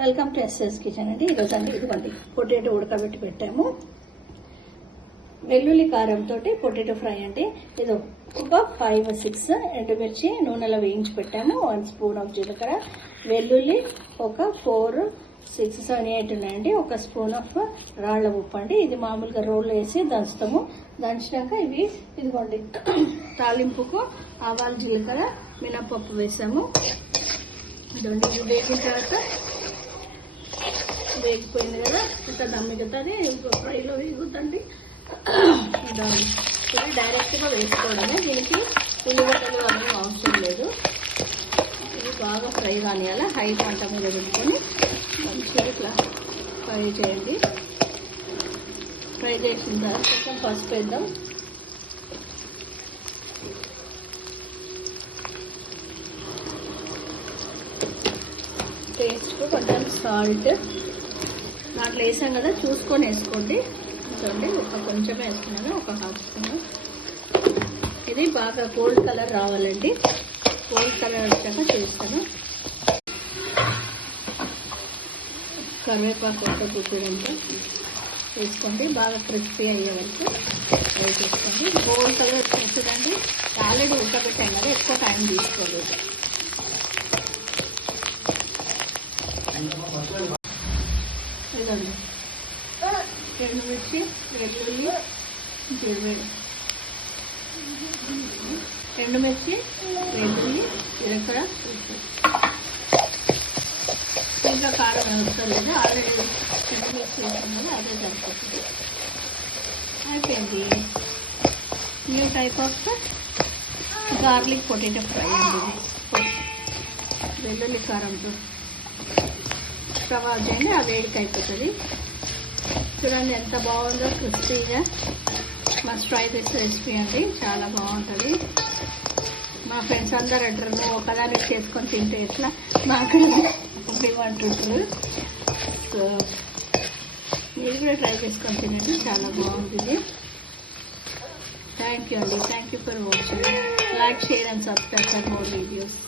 Welcome to SS kitchen అండి. ఈరోజు అండి ఇదిగోండి పొటాటో ఉడకబెట్టి పెట్టాము. వెల్లుల్లి కారంతో పొటాటో ఫ్రై అండి. ఇది ఒక 5-6 ఎండుమిర్చి నూనెలో వేయించి పెట్టాము. 1 స్పూన్ ఆఫ్ జీలకర్ర, వెల్లుల్లి ఒక 4-6-7-8 ఉన్నాయండి. 1 స్పూన్ ఆఫ్ రాళ్ల ఉప్పు అండి. ఇది మామూలుగా రోల్లో వేసి దంచుతాము. దంచినాక ఇవి ఇదిగోండి తాలింపుకు ఆవాలు, జీలకర్ర, మినపప్పు వేసాము. ఇదిగోండి ఇది వేగిన తర్వాత వేగిపోయింది కదా, ఇట్లా దమ్మిగుతుంది. ఫ్రైలో వేగుద్దండి. ఇది డైరెక్ట్గా వేసుకోవడమే, దీనికి ఉల్లిగడ్డలు అన్నీ అవసరం లేదు. ఇది బాగా ఫ్రై కానియాల హై మంట మీద పెట్టుకొని మంచిగా ఇట్లా ఫ్రై చేయండి. ఫ్రై చేసిన తర్వాత కొంచెం పసుపు వేద్దాం. టేస్ట్కు కొంచెం సాల్ట్ దాంట్లో వేసాం కదా, చూసుకొని వేసుకోండి. చూడండి కొంచెమే వేసుకున్నాను, ఒక 1/2 స్పూన్. ఇది బాగా గోల్డ్ కలర్ రావాలండి. గోల్డ్ కలర్ వచ్చాక చేస్తాను. కరివేపాకు ఒక గుప్పిడంతా వేసుకోండి. బాగా క్రిస్పీ అయ్యే వరకు ఫ్రై చేసుకోండి. గోల్డ్ కలర్ చూడండి, ఆల్రెడీ ఉడకబెట్టాం కదా, ఎక్కువ టైం తీసుకోలేదు. ఇదండి ఎండుమిర్చి, వెల్లుల్లి, ఎండుమిర్చి, వెల్లుల్లి, జీలకర్ర, ఇంకా కారం అవసరం లేదు. ఆల్రెడీ ఎండుమిర్చి వేసాం కదా, అదే సరిపోతుంది. అయిపోయింది. New type of garlic potato fry అండి. వెల్లుల్లి కారంతో స్టవ్ ఆఫ్ చేయండి, ఆ వేడికి అయిపోతుంది. చూడండి ఎంత బాగుందో, క్రిస్పీగా. మస్ట్ ట్రై దిస్ రెసిపీ అండి, చాలా బాగుంటుంది. మా ఫ్రెండ్స్ అందరు అంటారు, నువ్వు ఒకదానికి చేసుకొని తింటే ఎట్లా, నాకు ఇవ్వమంటుంటారు. సో మీరు కూడా ట్రై చేసుకొని తినండి, చాలా బాగుంటుంది. థ్యాంక్ యూ అండి. Thank you for watching. Like, share and subscribe for more videos.